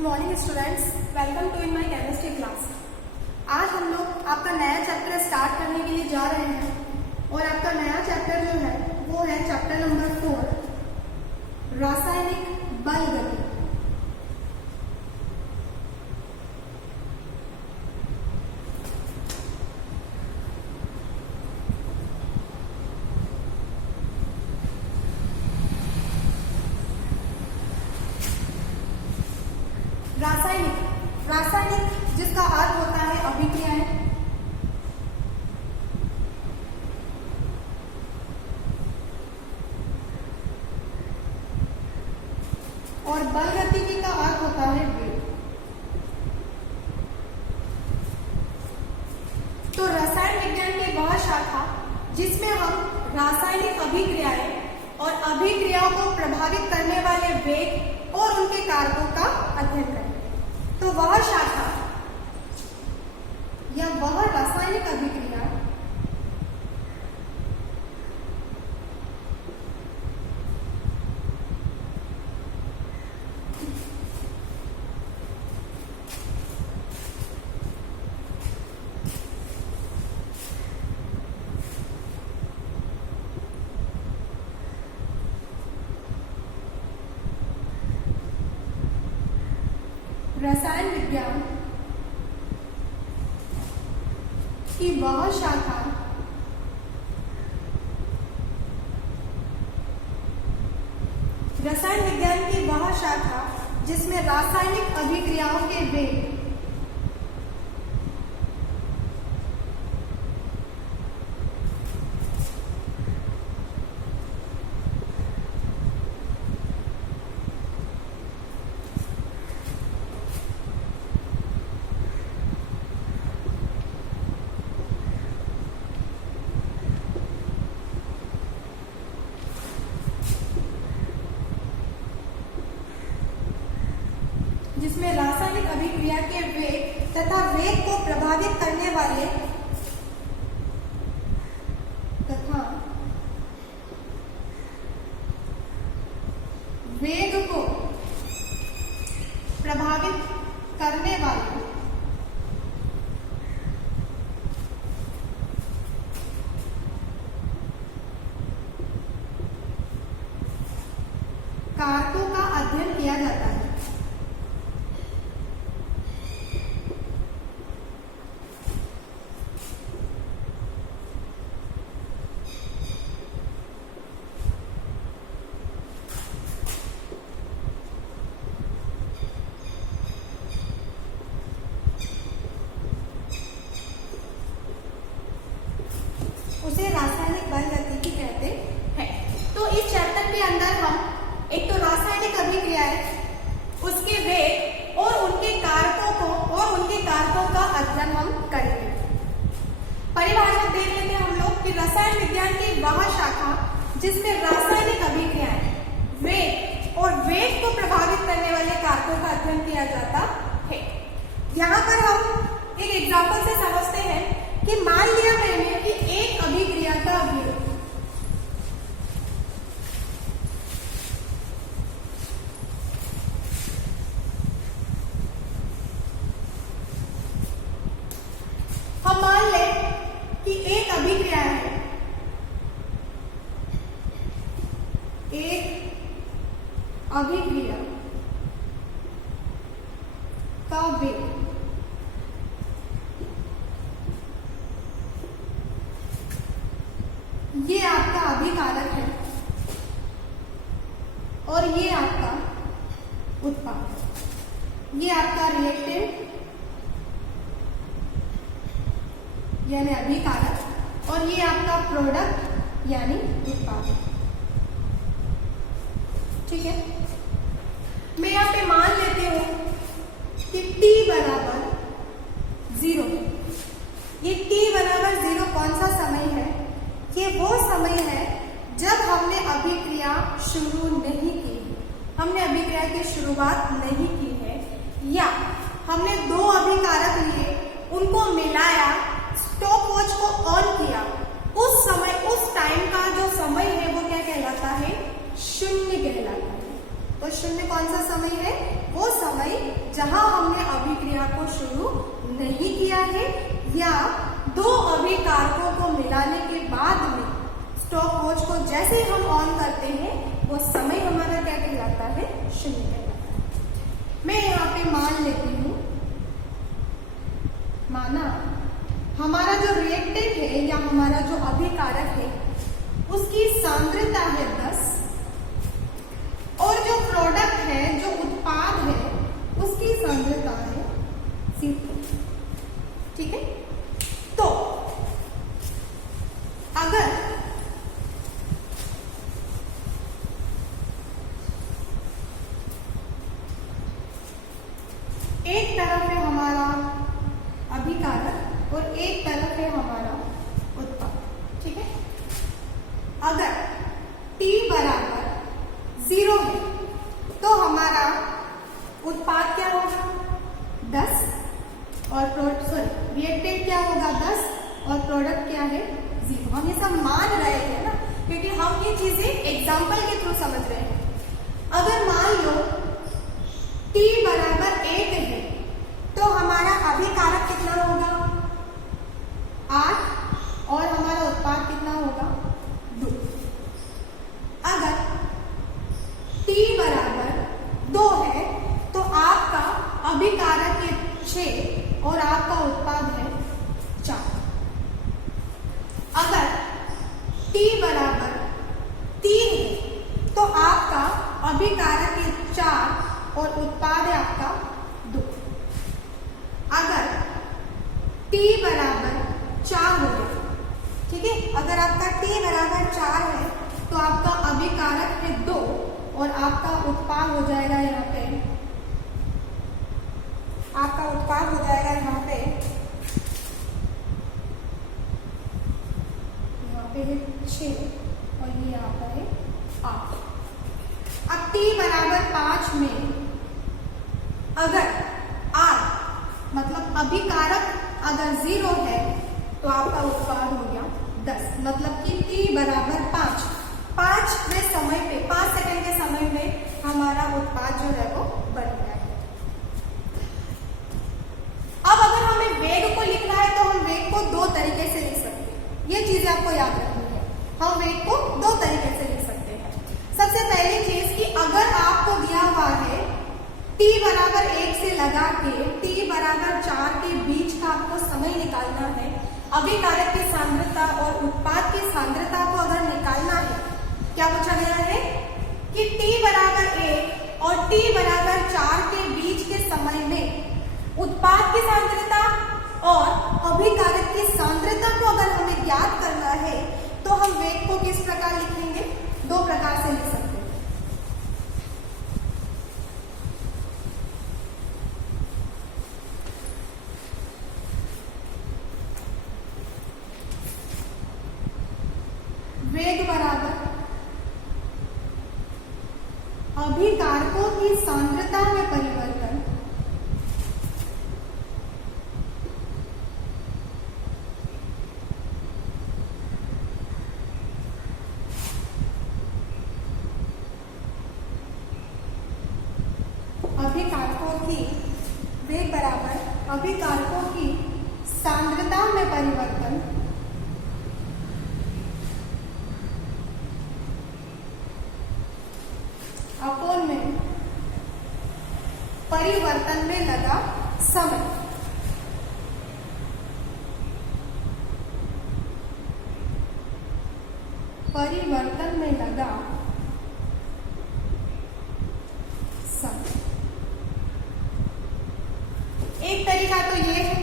Good morning students, welcome to in my chemistry class. आज हम लोग आपका नया चैप्टर स्टार्ट करने के लिए जा रहे हैं और आपका नया चैप्टर जो है वो है चैप्टर नंबर 4, रासायनिक बल गति। रासायनिक जिसका अर्थ होता है अभिक्रियाएं, और बल गतिकी का अर्थ होता है वेग। तो रसायन विज्ञान की वह शाखा जिसमें हम रासायनिक अभिक्रियाएं और अभिक्रियाओं को प्रभावित करने वाले वेग और उनके कारकों का अध्ययन करें, तो वह शाखा या वह रासायनिक अभिक्रिया रसायन विज्ञान की वह शाखा रसायन विज्ञान की वह शाखा जिसमें रासायनिक अभिक्रियाओं के वेग जिसमें रासायनिक अभिक्रिया के वेग तथा वेग को प्रभावित करने वाले तथा वेग को प्रभावित करने वाले कारकों का अध्ययन किया जाता है। उसे रासायनिक बल गतिकी कहते हैं। तो इस चैप्टर के अंदर हम एक तो रासायनिक अभिक्रियाएं, उसके वेग और उनके कारकों का अध्ययन हम करेंगे। परिभाषा देख लेते हैं हम लोग कि रसायन विज्ञान की वह शाखा जिसमें रासायनिक अभिक्रियाएं, वेग और वेग को प्रभावित करने वाले कारकों का अध्ययन किया जाता है। यहाँ पर हम एक एग्जाम्पल से समझते हैं कि मान लिया मैंने कि एक अभिक्रिया का अवयव हम मान लें कि एक अभिक्रिया है, एक अभिक्रिया का वेग ये आपका अभिकारक है और ये आपका उत्पाद, ये आपका रिएक्टेंट यानी अभिकारक और ये आपका प्रोडक्ट यानी उत्पाद। ठीक है, मैं यहाँ पे मान लेती हूं कि t बराबर 0। ये t बराबर 0 कौन सा समय है? ये वो समय है जब हमने अभिक्रिया शुरू नहीं की है, हमने अभिक्रिया की शुरुआत नहीं की है, या हमने दो अभिकारक लिए, उनको मिलाया, स्टॉप वॉच को ऑन किया, उस समय, उस टाइम का जो समय है वो क्या कहलाता है? शून्य कहलाता है। तो शून्य कौन सा समय है? वो समय जहां हमने अभिक्रिया को शुरू नहीं किया है या दो अभिकारकों को मिलाने के बाद में स्टॉपवॉच को जैसे हम ऑन करते हैं वो समय हमारा क्या कहलाता है? शून्य कहलाता है। मैं यहाँ पे मान लेती हूँ, माना हमारा जो रिएक्टेंट है या हमारा जो अभिकारक है उसकी सांद्रता है 10 और जो प्रोडक्ट है, जो उत्पाद है उसकी सांद्रता है 0। ठीक है, तो अगर एक तरफ है हमारा अभिकारक और एक तरफ है हमारा उत्पाद, ठीक है, अगर T बराबर 0 है तो हमारा उत्पाद क्या होगा? 10 और रिएक्टेंट क्या होगा? 10 और प्रोडक्ट क्या है? 0। हम ये सब मान रहे हैं ना, क्योंकि हम ये चीजें एग्जाम्पल के थ्रू समझ रहे हैं। अगर मान लो T बराबर 1 है तो हमारा अभिकारक कितना होगा? 8 और हमारा उत्पाद कितना होगा? 2। अगर T बराबर 2 है तो आपका अभिकारक है 6 और आपका उत्पाद है 4। अगर T बराबर 3 है तो आपका अभिकारक है 4 और उत्पाद है आपका 2। अगर T बराबर 4 हो गया, ठीक है, अगर आपका T बराबर 4 है तो आपका अभिकारक है 2 और आपका उत्पाद हो जाएगा यहाँ पे, आपका उत्पाद हो जाएगा यहाँ पे है 6 और ये यहाँ पर है 8। अब T बराबर 5 में अगर R मतलब अभिकारक अगर 0 है तो आपका उत्पाद हो गया 10, मतलब कि T बराबर 5वें समय पे 5 सेकंड के समय में हमारा उत्पाद जो है वो बन गया है। अब अगर हमें वेग को लिखना है तो हम वेग को 2 तरीके से लिख सकते हैं, ये चीजें आपको याद रखनी है। हम वेग को 2 तरीके से लिख सकते हैं। सबसे पहली चीज कि अगर आपको दिया हुआ है T बराबर 1 से लगा के T बराबर 4 के बीच का आपको समय निकालना है, अभिकारक की सांद्रता और उत्पाद की सांद्रता को अगर निकालना है, क्या पूछा गया है कि T बराबर 1 और T बराबर 4 के बीच के समय में उत्पाद की सांद्रता और अभिकारक की सांद्रता को अगर हमें ज्ञात करना है तो हम वेग को किस प्रकार लिखेंगे? 2 प्रकार से लिख सकते हैं। वेग बराबर अभिकारकों की सांद्रता में परिवर्तन वेग बराबर अभिकारकों की सांद्रता में परिवर्तन अपोन में परिवर्तन में लगा समय। परिवर्तन में लगा समय। एक तरीका तो ये है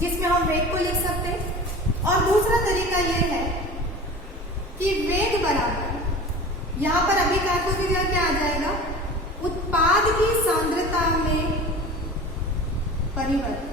जिसमें हम वेग को लिख सकते हैं और दूसरा तरीका ये है कि वेग बराबर यहां पर अभिकारकों की जगह क्या आ जाएगा? उत्पाद की सांद्रता में परिवर्तन।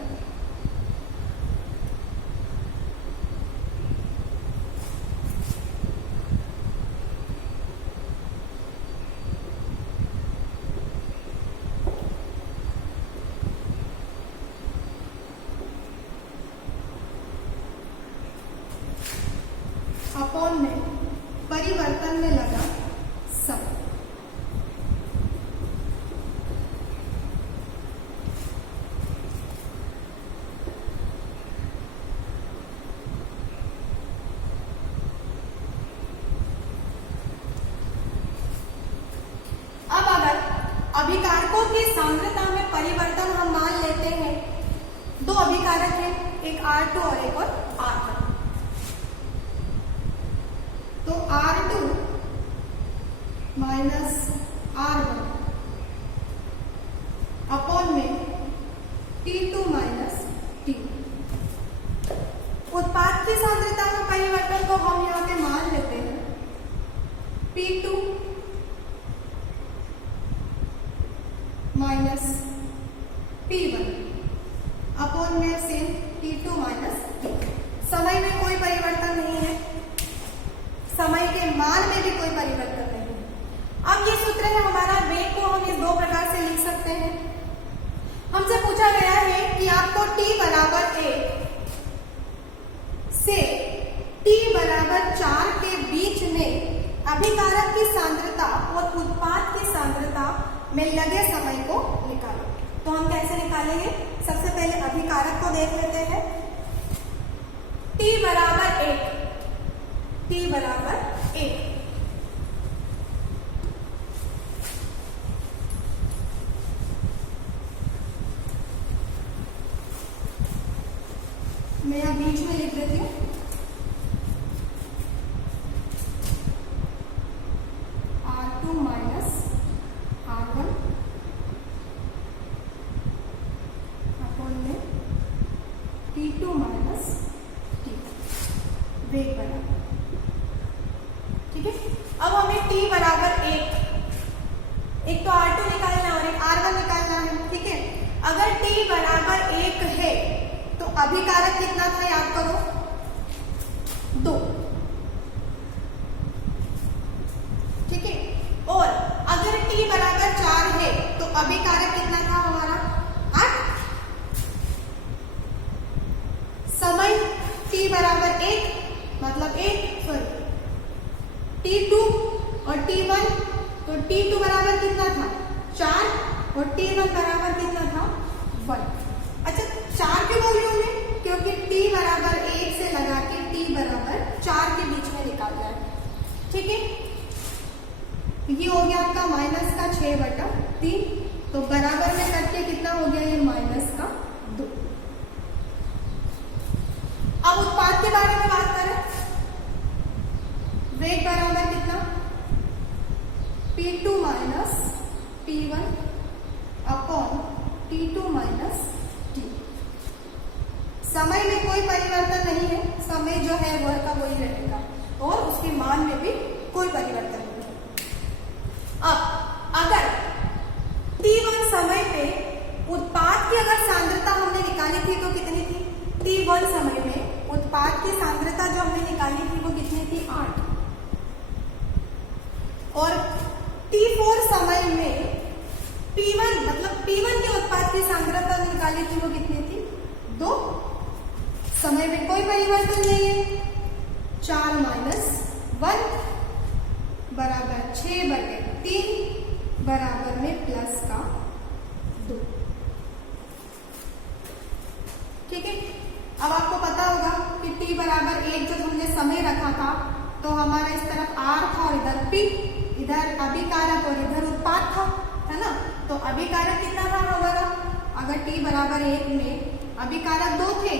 की सांद्रता में परिवर्तन हम मान लेते हैं, दो अभिकारक है, एक R2 और एक और R1। तो R2 माइनस R1 अपॉन में T2 माइनस T। उत्पाद की सांद्रता में परिवर्तन को हम यहाँ पे मान लेते हैं P2 माइनस P1 अपॉन में सेम T2 माइनस T। समय में कोई परिवर्तन नहीं है, समय के मान में भी कोई परिवर्तन नहीं है। अब ये सूत्र है हमारा, वेग को हम इस दो प्रकार से लिख सकते हैं। हमसे पूछा गया है कि आपको t बराबर 1 से t बराबर 4 के बीच में अभिकारक की सांद्रता और उत्पाद की सांद्रता में लगे समय को निकालो। तो हम कैसे निकालेंगे? सबसे पहले अभिकारक को देख लेते हैं। t बराबर 1, t बराबर 1, मैं यहाँ बीच में लिख देती हूँ। R2 माइनस R1 अपॉन में T2 माइनस T, वेग बराबर, ठीक है। अब हमें t बराबर 1, एक तो R2 निकालना है और एक R1 निकालना है, ठीक है। अगर t बराबर 1 है तो अभिकारक कितना था याद करो? 2, ठीक है। और अगर t बराबर 4 है तो अभिकारक कितना था हमारा? 8। समय t बराबर 1 मतलब 1, सॉरी T2 और T1, तो T2 बराबर कितना था? 4 और T1 बराबर कितना था? 1। अच्छा, 4 के वॉल्यूम में, क्योंकि t बराबर 1 से लगा के t बराबर 4 के बीच में निकालना है, ठीक है। ये हो गया आपका माइनस का 6/3, तो बराबर में करके कितना हो गया ये माइनस का 2। अब उत्पाद के बारे में बात करें, वेग बराबर कितना? P2 minus P1 upon T2 minus T। समय में कोई परिवर्तन नहीं है, समय जो है वह का वही रहेगा और उसके मान में भी कोई परिवर्तन नहीं है। अब अगर T1 समय पे उत्पाद की अगर सांद्रता हमने निकाली थी तो कितनी थी? T1 समय में उत्पाद की सांद्रता जो हमने निकाली थी वो कितनी थी? 8। और T4 समय में P1 मतलब P1 के उत्पाद की सांद्रता निकाली थी वो कितनी थी? 2। समय में कोई परिवर्तन नहीं है, 4 माइनस 1 बराबर 6/3 बराबर में प्लस का 2, ठीक है। अब आपको पता होगा कि t बराबर 1 जब हमने समय रखा था तो हमारा इस तरफ R था और इधर P, इधर अभिकारक और इधर उत्पाद था, है ना। तो अभिकारक कितना था हमारा? अगर t बराबर 1 में अभिकारक 2 थे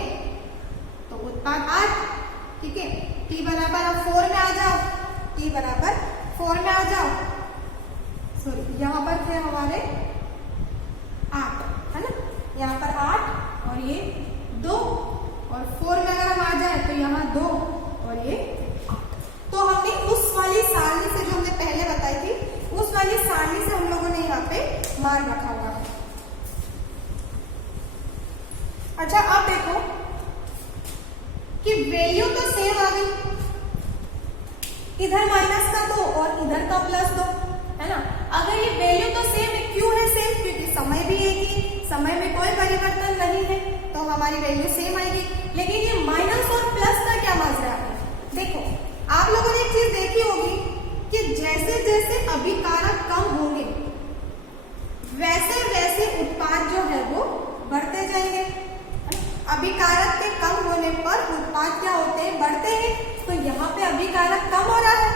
तो उत्पाद 8, ठीक है। t बराबर अब 4 में आ जाओ, t बराबर 4 में आ जाओ, सॉरी यहाँ पर थे हमारे 8, है ना। यहाँ पर 8 और ये 2 और 4 में अगर हम आ जाए तो यहाँ 2 और ये 8। तो हमने उस वाली सारणी से जो हमने पहले बताई थी उस वाली सारणी से हम लोगों ने यहाँ पे मान रखा हुआ है। अच्छा, अब देखो कि वैल्यू तो सेम आ गई, इधर माइनस का 2 और इधर का प्लस 2, है ना। अगर ये वैल्यू तो सेम है, क्यों है सेम? क्योंकि समय भी एक ही, समय में कोई परिवर्तन नहीं है तो हमारी वैल्यू सेम आएगी। लेकिन ये माइनस और प्लस का क्या माजरा है? देखो, आप लोगों ने एक चीज देखी होगी कि जैसे जैसे अभिकारक कम होंगे वैसे वैसे उत्पाद जो है वो बढ़ते जाएंगे। अभिकारक के कम होने पर उत्पाद क्या होते हैं? बढ़ते हैं। तो यहाँ पे अभिकारक कम हो रहा है,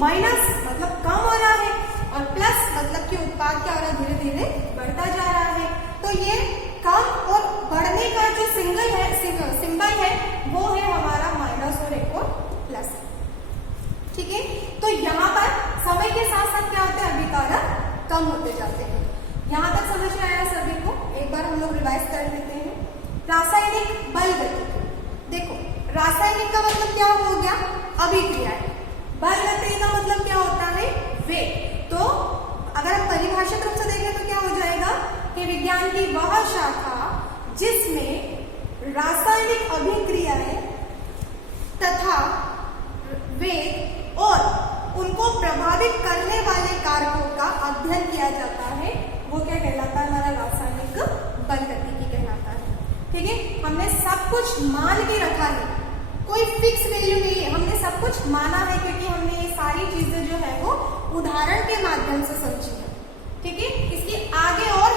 माइनस मतलब कम हो रहा है, और प्लस मतलब कि उत्पाद क्या हो रहा है, धीरे धीरे बढ़ता जा रहा है। तो ये कम और बढ़ने का जो सिंबल है वो है हमारा माइनस और एक और प्लस। ठीक है, तो यहाँ पर समय के साथ साथ क्या होते हैं, अभिकारक कम होते जाते हैं। यहाँ तक समझ में आया सभी को? एक बार हम लोग रिवाइज कर लेते हैं। रासायनिक बल गति, देखो रासायनिक का मतलब क्या हो गया, अभिक्रिया। बल गति का मतलब क्या होता है, वेग। तो अगर हम परिभाषित रूप से देखें तो क्या हो जाएगा कि विज्ञान की वह शाखा जिसमें रासायनिक अभिक्रियाएं तथा वेग और उनको प्रभावित करने वाले कारकों का अध्ययन किया जाता है, वो क्या कहलाता है, हमारा रासायनिक बल गतिकी कहलाता है। ठीक है, हमने सब कुछ मान के रखा है, कोई फिक्स वैल्यू नहीं है, हमने सब कुछ माना है क्योंकि हमने ये सारी चीजें जो है वो उदाहरण के माध्यम से समझी है। ठीक है, इसकी आगे और